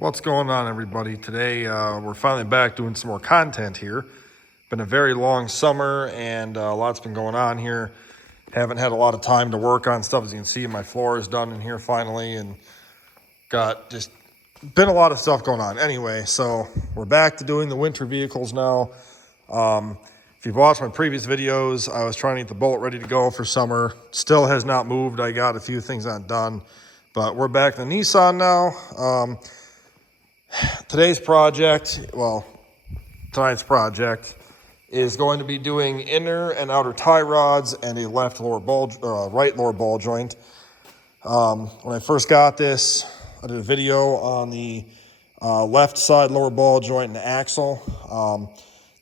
What's going on, everybody? Today we're finally back doing some more content here. Been a very long summer and a lot's been going on here. Haven't had a lot of time to work on stuff. As you can see, my floor is done in here finally, and got just been a lot of stuff going on. Anyway, so we're back to doing the winter vehicles now. If you've watched my previous videos, I was trying to get the Bolt ready to go for summer. Still has not moved. I got a few things undone, but we're back to Nissan now. Tonight's project is going to be doing inner and outer tie rods and a right lower ball joint. When I first got this, I did a video on the left side lower ball joint and the axle.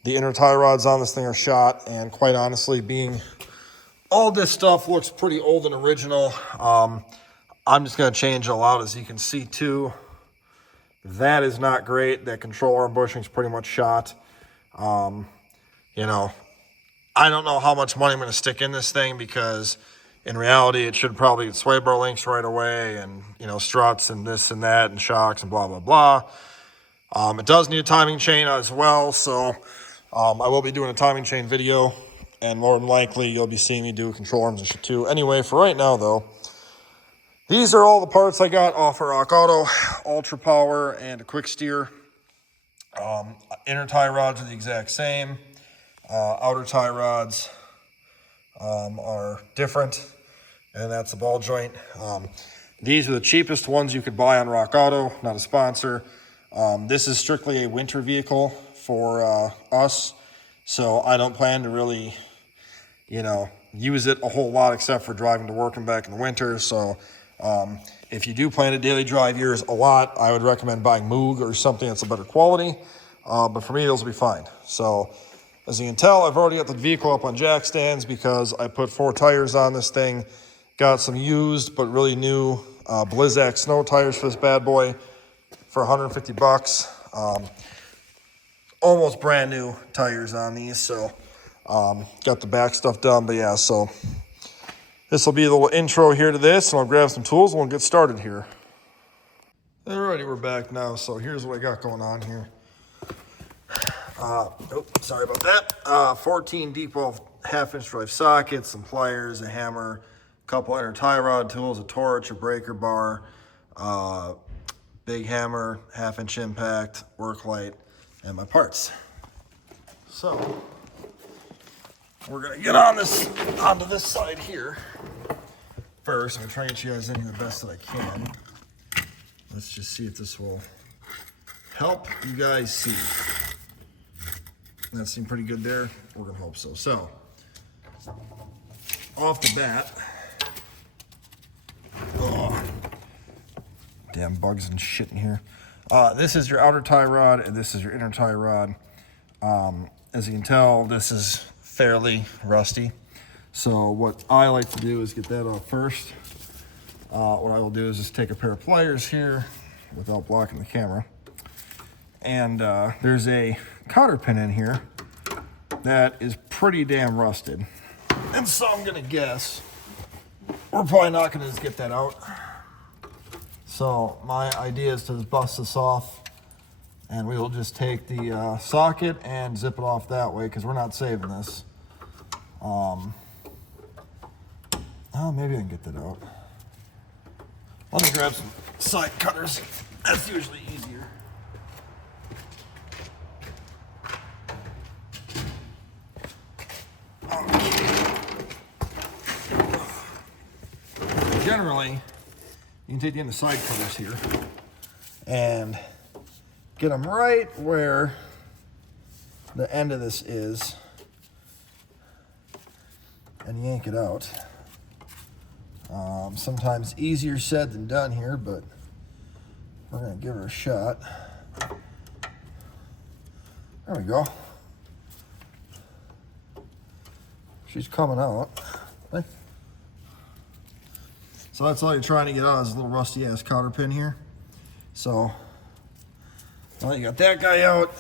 The inner tie rods on this thing are shot, and quite honestly, being all this stuff looks pretty old and original, I'm just going to change it all out. As you can see too, that is not great. That control arm bushing is pretty much shot. I don't know how much money I'm going to stick in this thing, because in reality, it should probably get sway bar links right away, and, struts and this and that and shocks and blah, blah, blah. It does need a timing chain as well, so I will be doing a timing chain video, and more than likely, you'll be seeing me do control arms and shit too. Anyway, for right now, though, these are all the parts I got off of Rock Auto: Ultra Power and a quick steer. Inner tie rods are the exact same. Outer tie rods are different, and that's the ball joint. These are the cheapest ones you could buy on Rock Auto, not a sponsor. This is strictly a winter vehicle for us, so I don't plan to really, use it a whole lot except for driving to work and back in the winter. So if you do plan to daily drive yours a lot, I would recommend buying Moog or something that's a better quality. But for me, those will be fine. So as you can tell, I've already got the vehicle up on jack stands because I put 4 tires on this thing. Got some used but really new Blizzak snow tires for this bad boy for $150. Almost brand new tires on these. So got the back stuff done. But yeah, so this will be a little intro here to this, and I'll grab some tools and we'll get started here. Alrighty, we're back now. So here's what I got going on here. Sorry about that. 14 deep well 1/2-inch drive sockets, some pliers, a hammer, a couple inner tie rod tools, a torch, a breaker bar, big hammer, 1/2-inch impact, work light, and my parts. So we're gonna get onto this side here. First, I'm gonna try and get you guys in here the best that I can. Let's just see if this will help you guys see. That seemed pretty good there. We're gonna hope so. So, off the bat, damn bugs and shit in here. This is your outer tie rod, and this is your inner tie rod. As you can tell, this is fairly rusty. So what I like to do is get that off first. What I will do is just take a pair of pliers here without blocking the camera. And there's a cotter pin in here that is pretty damn rusted. And so I'm gonna guess we're probably not gonna just get that out. So my idea is to just bust this off, and we will just take the socket and zip it off that way, because we're not saving this. Maybe I can get that out. Let me grab some side cutters. That's usually easier. Generally, you can take the end of side cutters here and get them right where the end of this is, and yank it out. Sometimes easier said than done here, but we're gonna give her a shot. There we go. She's coming out. So that's all you're trying to get out, is a little rusty ass cotter pin here. So now you got that guy out.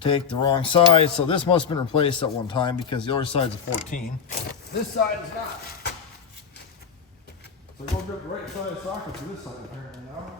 Take the wrong side. So this must have been replaced at one time, because the other side's a 14. This side is not. So go grip the right side of the socket for this side apparently now.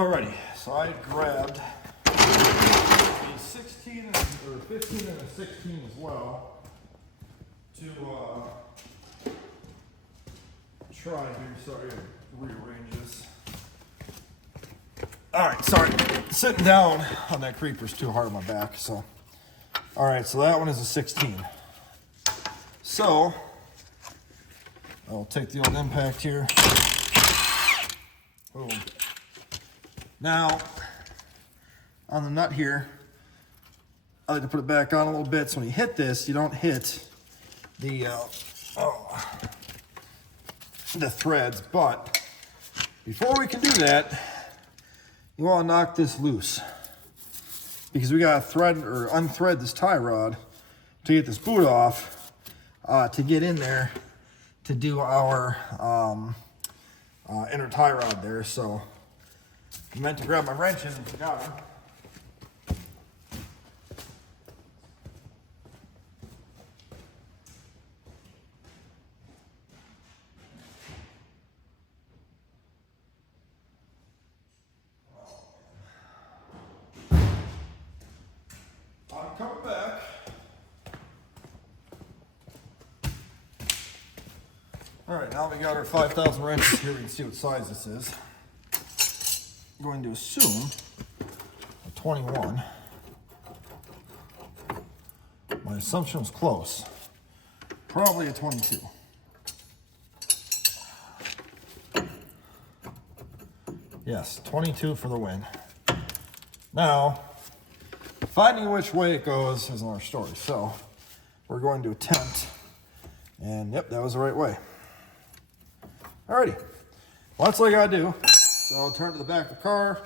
Alrighty, so I grabbed a 16 or 15 and a 16 as well to try here. Sorry, to rearrange this. Alright, sorry, sitting down on that creeper's too hard on my back, so. Alright, so that one is a 16. So, I'll take the old impact here. Boom. Now, on the nut here, I like to put it back on a little bit so when you hit this, you don't hit the threads. But before we can do that, you want to knock this loose because we got to thread or unthread this tie rod to get this boot off to get in there to do our inner tie rod there. So I meant to grab my wrench in and forgot it. I'm coming back. All right, now we got our 5,000 wrenches here. We can see what size this is. I'm going to assume a 21. My assumption was close. Probably a 22. Yes, 22 for the win. Now, finding which way it goes is another story. So, we're going to attempt. And yep, that was the right way. Alrighty. Well, that's all you gotta do. So I'll turn to the back of the car.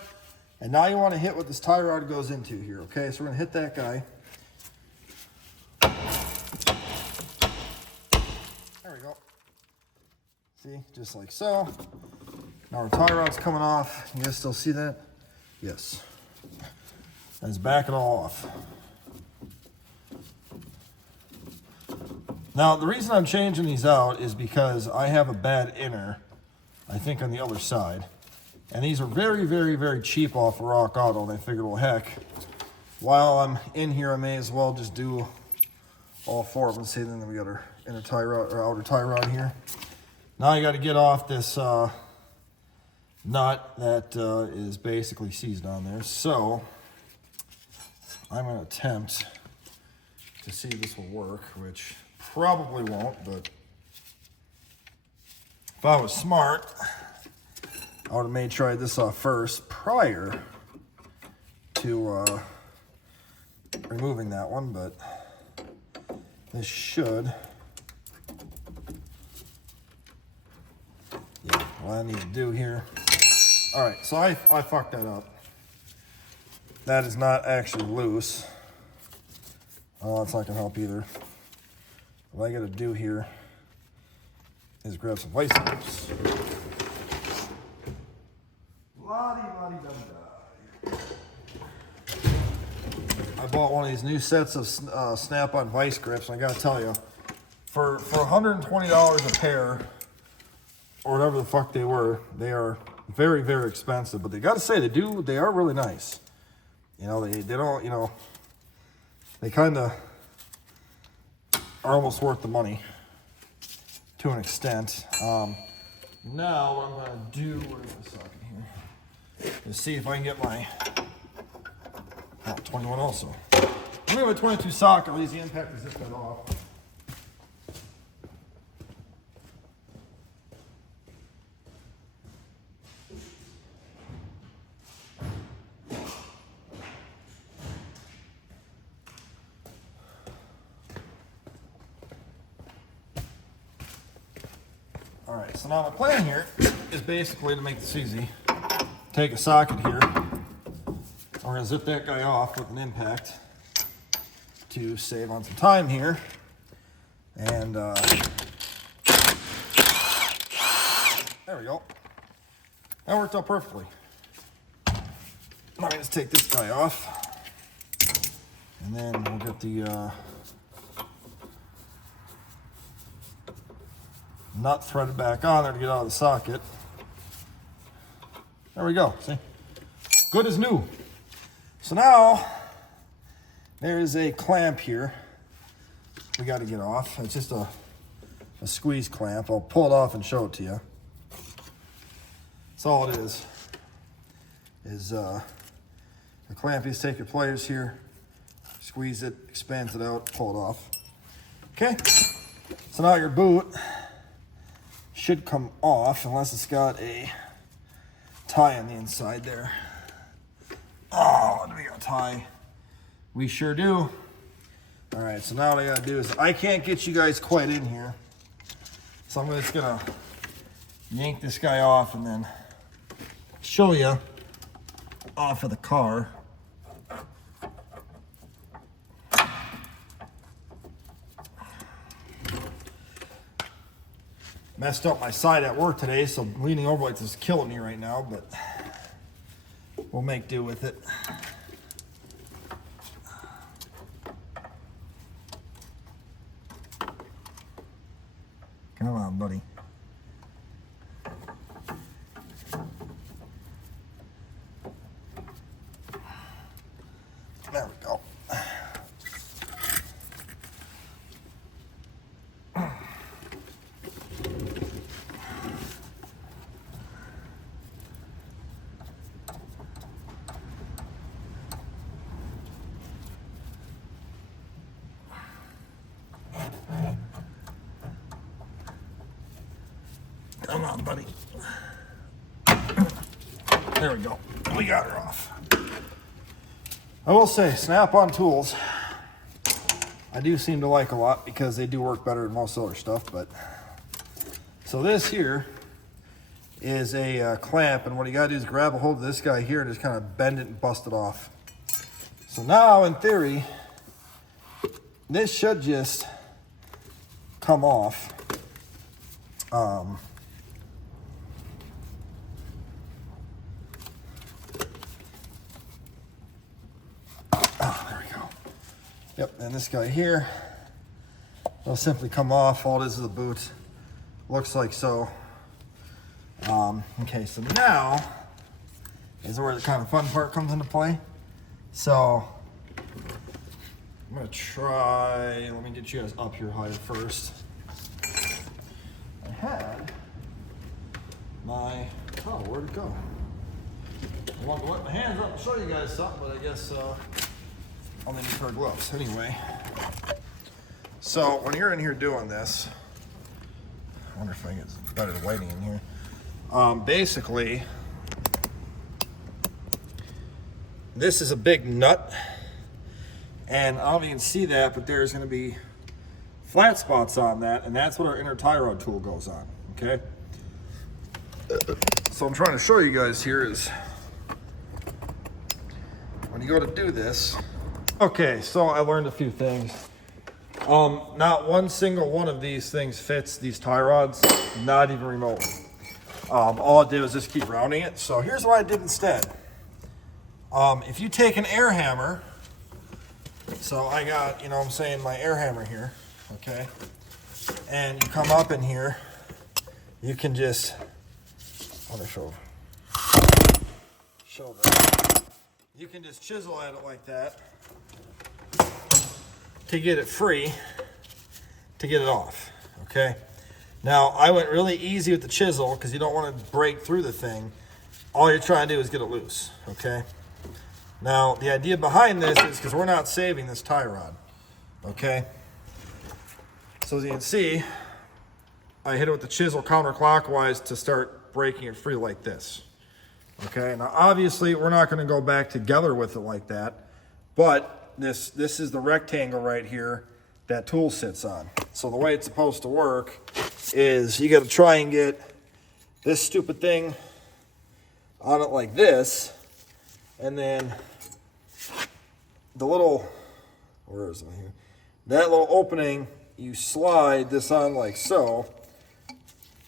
And now you want to hit what this tie rod goes into here, okay? So we're gonna hit that guy. There we go. See, just like so. Now our tie rod's coming off. You guys still see that? Yes. And it's backing all off. Now, the reason I'm changing these out is because I have a bad inner, I think on the other side. And these are very, very, very cheap off of Rock Auto. And I figured, well, heck, while I'm in here, I may as well just do all four of them. See, then we got our inner tie rod or outer tie rod here. Now you got to get off this nut that is basically seized on there. So I'm going to attempt to see if this will work, which probably won't, but if I was smart, I would have made tried this off first prior to removing that one, but this should. Yeah, what I need to do here. All right, so I fucked that up. That is not actually loose. Oh, that's not gonna help either. What I gotta do here is grab some vice grips. I bought one of these new sets of Snap-on vice grips, and I gotta tell you, for $120 a pair, or whatever the fuck they were, they are very, very expensive. But they gotta say they are really nice. You know, they don't, you know, they kind of are almost worth the money to an extent. Now what I'm gonna do, where's my socket here, is see if I can get my 21 also. I'm gonna have a 22 socket, at least the impact is this bit off. All right, so now my plan here is basically to make this easy. Take a socket here. We're gonna zip that guy off with an impact to save on some time here. And there we go. That worked out perfectly. Now I just take this guy off. And then we'll get the nut threaded back on there to get out of the socket. There we go, see? good as new. So now there is a clamp here we got to get off. It's just a squeeze clamp. I'll pull it off and show it to you. That's all it is the clamp. Is take your pliers here, squeeze it, expands it out, pull it off. Okay, so now your boot should come off unless it's got a tie on the inside there. Oh, do we got a tie? We sure do. All right, so now what I gotta do is, I can't get you guys quite in here, so I'm just gonna yank this guy off and then show you off of the car. Messed up my side at work today, so leaning over like this is killing me right now, but we'll make do with it. Come on, buddy. There we go. Come on, buddy. There we go. We got her off. I will say, Snap-on tools, I do seem to like a lot because they do work better than most other stuff. But so this here is a clamp, and what you got to do is grab a hold of this guy here and just kind of bend it and bust it off. So now, in theory, this should just come off. Yep, and this guy here will simply come off. All it is a boot. Looks like so. Okay, so now is where the kind of fun part comes into play. So I'm gonna try, let me get you guys up here higher first. I had my, oh, where'd it go? I wanted to let my hands up and show you guys something, but I guess I'll need a pair of gloves. Anyway, so when you're in here doing this, I wonder if I can get better lighting in here. Basically, this is a big nut, and I don't know if you can see that, but there's going to be flat spots on that, and that's what our inner tie rod tool goes on. Okay, so I'm trying to show you guys here is when you go to do this. Okay, so I learned a few things. Not one single one of these things fits these tie rods, not even remotely. All I did was just keep rounding it. So here's what I did instead. If you take an air hammer, so I got, you know what I'm saying, my air hammer here, okay? And you come up in here, you can just, I want to show that. You can just chisel at it like that to get it free, to get it off, okay? Now, I went really easy with the chisel because you don't want to break through the thing. All you're trying to do is get it loose, okay? Now, the idea behind this is because we're not saving this tie rod, okay? So as you can see, I hit it with the chisel counterclockwise to start breaking it free like this, okay? Now, obviously, we're not going to go back together with it like that, but this is the rectangle right here that tool sits on. So the way it's supposed to work is you got to try and get this stupid thing on it like this, and then the little, where is it here? That little opening, you slide this on like so,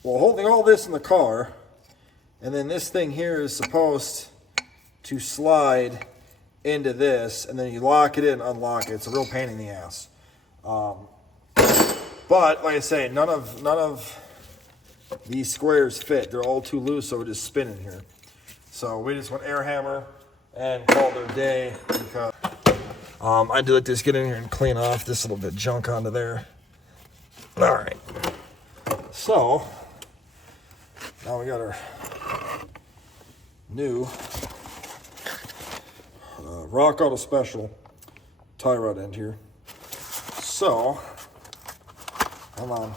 while holding all this in the car, and then this thing here is supposed to slide into this, and then you lock it in, unlock it. It's a real pain in the ass. But like I say, none of these squares fit. They're all too loose, so we're just spinning here. So we just went air hammer, and call it a day, because I do like to just get in here and clean off this little bit of junk onto there. All right, so now we got our new Rock Auto Special tie rod end here. So, come on.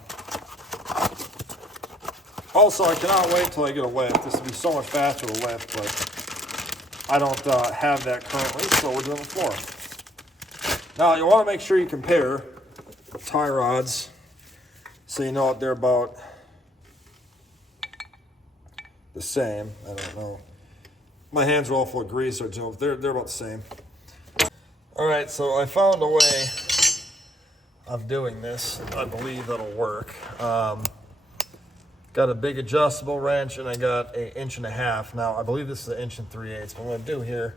Also, I cannot wait till I get a lift. This will be so much faster to lift, but I don't have that currently, so we're doing the floor. Now, you want to make sure you compare tie rods so you know what they're about the same. I don't know. My hands are all full of grease, or they're about the same. All right, so I found a way of doing this. I believe that'll work. Got a big adjustable wrench, and I got an 1.5 inches. Now, I believe this is 1 3/8. What I'm going to do here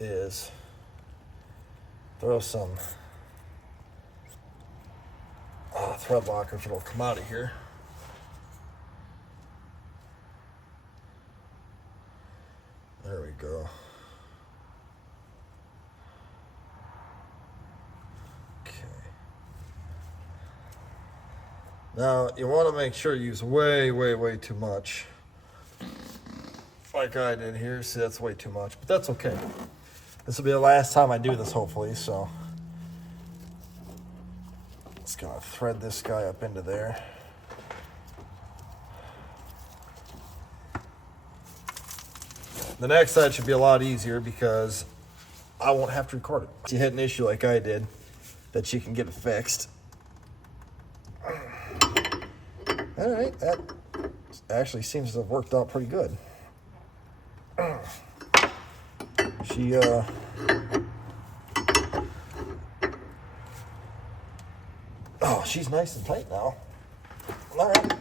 is throw some thread locker if it'll come out of here. There we go. Okay. Now, you want to make sure you use way too much. Like I did here. See, that's way too much, but that's okay. This will be the last time I do this, hopefully, so. Just gonna thread this guy up into there. The next side should be a lot easier because I won't have to record it. If you hit an issue like I did, that you can get it fixed. All right, that actually seems to have worked out pretty good. She's nice and tight now. All right,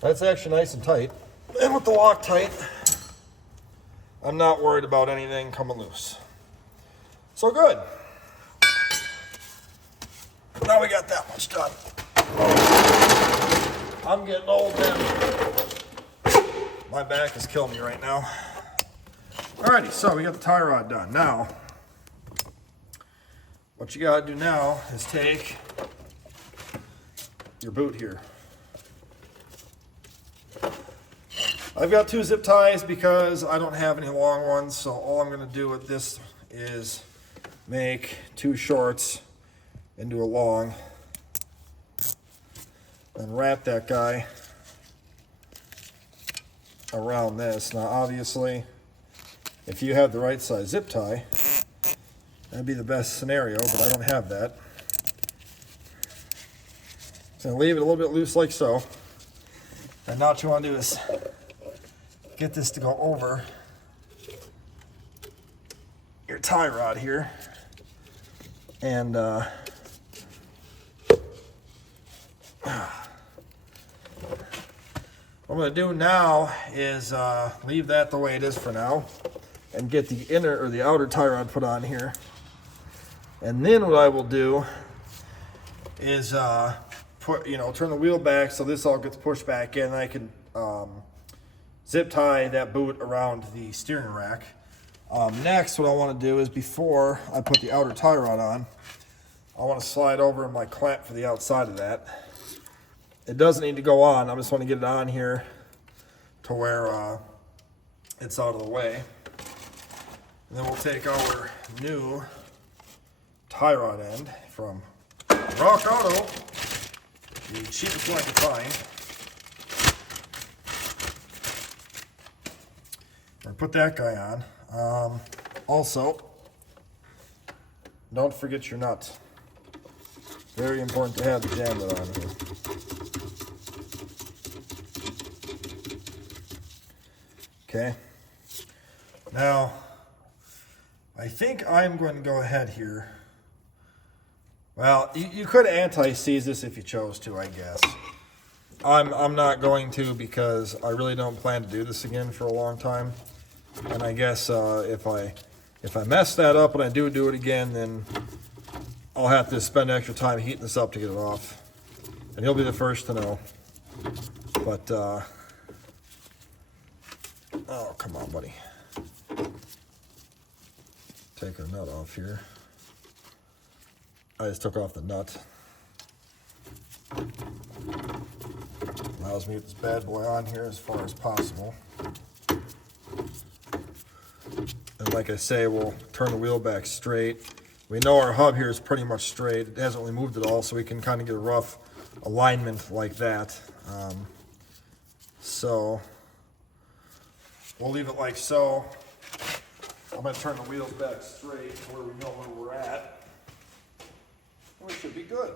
that's actually nice and tight. And with the Loctite, I'm not worried about anything coming loose. So good. Now we got that much done. I'm getting old, man. My back is killing me right now. Alrighty, so we got the tie rod done. Now, what you gotta do now is take your boot here. I've got 2 zip ties because I don't have any long ones, so all I'm gonna do with this is make 2 shorts into a long and wrap that guy around this. Now, obviously, if you have the right size zip tie, that'd be the best scenario, but I don't have that. So leave it a little bit loose like so. And now what you want to do is get this to go over your tie rod here. And what I'm going to do now is leave that the way it is for now and get the inner or the outer tie rod put on here. And then what I will do is turn the wheel back so this all gets pushed back in, and I can zip tie that boot around the steering rack. Next, what I want to do is, before I put the outer tie rod on, I want to slide over my clamp for the outside of that. It doesn't need to go on. I just want to get it on here to where it's out of the way. And then we'll take our new tie rod end from Rock Auto, the cheapest one I could find. We're gonna put that guy on. Also, don't forget your nuts. Very important to have the jam nut on here. Okay. Now, I think I'm going to go ahead here. Well, you could anti-seize this if you chose to, I guess. I'm not going to, because I really don't plan to do this again for a long time. And I guess if I mess that up and I do it again, then I'll have to spend extra time heating this up to get it off. And you'll be the first to know. But, oh, come on, buddy. take our nut off here. I just took off the nut. Allows me to get this bad boy on here as far as possible. And like I say, we'll turn the wheel back straight. We know our hub here is pretty much straight. It hasn't really moved at all, so we can kind of get a rough alignment like that. So we'll leave it like so. I'm going to turn the wheels back straight to where we know where we're at. And we should be good.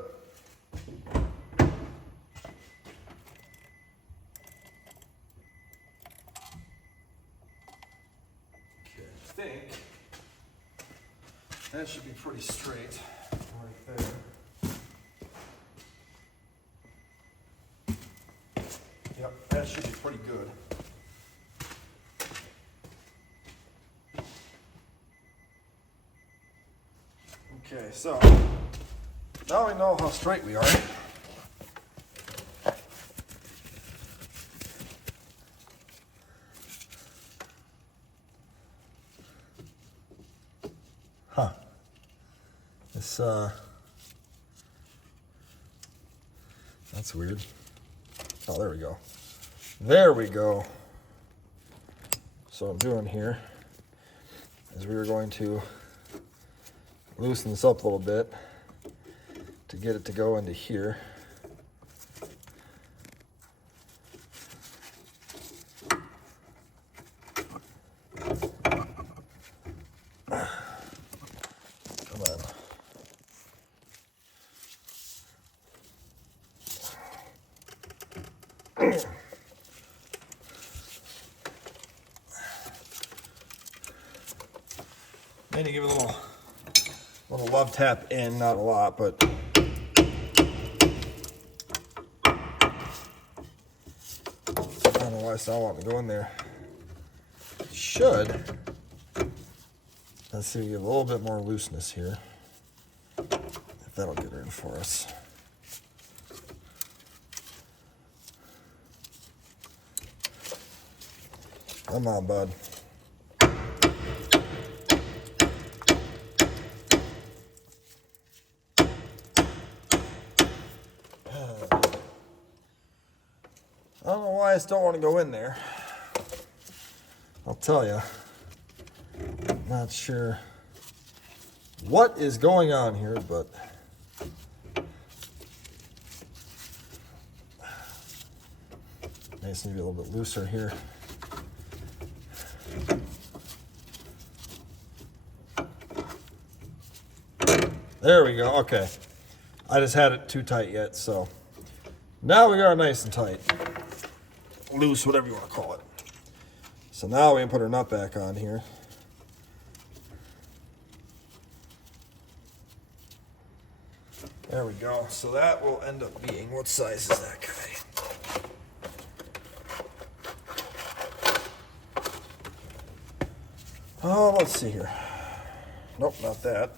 Okay, I think that should be pretty straight right there. Yep, that should be pretty good. Okay, so now we know how straight we are. Huh. This, that's weird. Oh, there we go. There we go. So what I'm doing here is we are going to loosen this up a little bit to get it to go into here. Come on. Then you give it a little love tap in, not a lot, but I don't know why it's not wanting to go in there. It should. Let's see, we have a little bit more looseness here. If that'll get her in for us. Come on, bud. I don't know why I still want to go in there. I'll tell you. Not sure what is going on here, but nice to be a little bit looser here. There we go. Okay. I just had it too tight yet, so now we got it nice and tight. Loose, whatever you want to call it. So now we can put our nut back on here. There we go. So that will end up being, what size is that guy? Oh, let's see here. Nope, not that.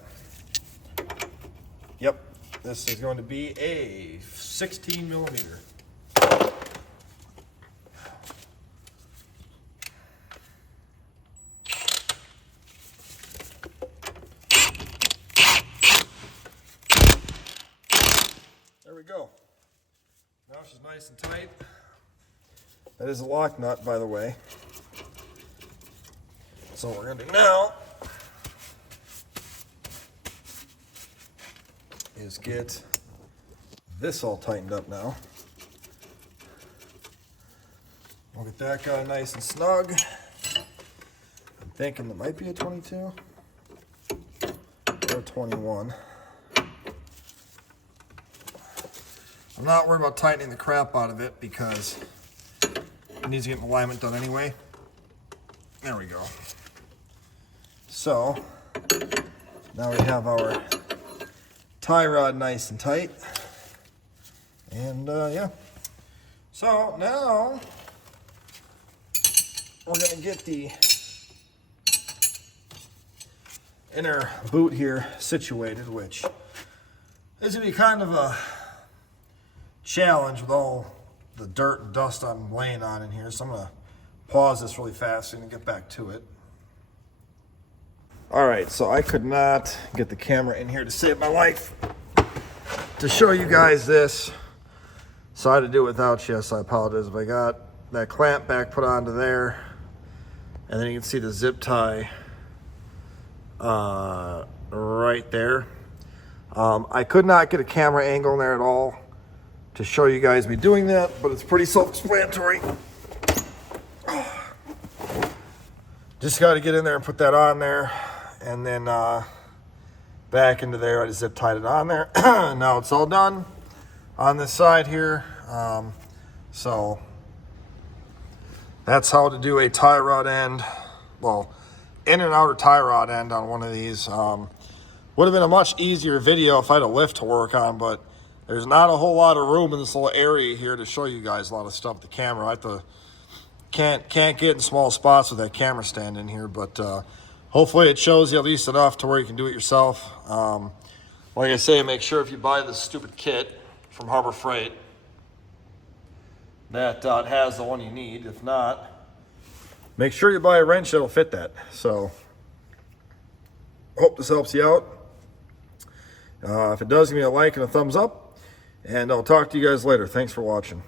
Yep, this is going to be a 16 millimeter. There we go. Now she's nice and tight. That is a lock nut, by the way. So what we're going to do now is get this all tightened up now. We'll get that guy nice and snug. I'm thinking it might be a 22 or a 21. I'm not worried about tightening the crap out of it because it needs to get an alignment done anyway. There we go. So now we have our tie rod nice and tight. And yeah. So now we're going to get the inner boot here situated, which is going to be kind of a challenge with all the dirt and dust I'm laying on in here. So I'm going to pause this really fast and get back to it. All right, so I could not get the camera in here to save my life to show you guys this. So I had to do it without you, so I apologize if I got that clamp back put onto there. And then you can see the zip tie right there. I could not get a camera angle in there at all to show you guys me doing that, but it's pretty self-explanatory. Just got to get in there and put that on there, and then back into there. I just zip tied it on there. Now it's all done on this side here. So that's how to do a tie rod end. Well, in and outer tie rod end on one of these. Would have been a much easier video if I had a lift to work on, but there's not a whole lot of room in this little area here to show you guys a lot of stuff with the camera. I have to, can't get in small spots with that camera stand in here, but hopefully it shows you at least enough to where you can do it yourself. Like I say, make sure if you buy this stupid kit from Harbor Freight that it has the one you need. If not, make sure you buy a wrench that'll fit that. So hope this helps you out. If it does, give me a like and a thumbs up, and I'll talk to you guys later. Thanks for watching.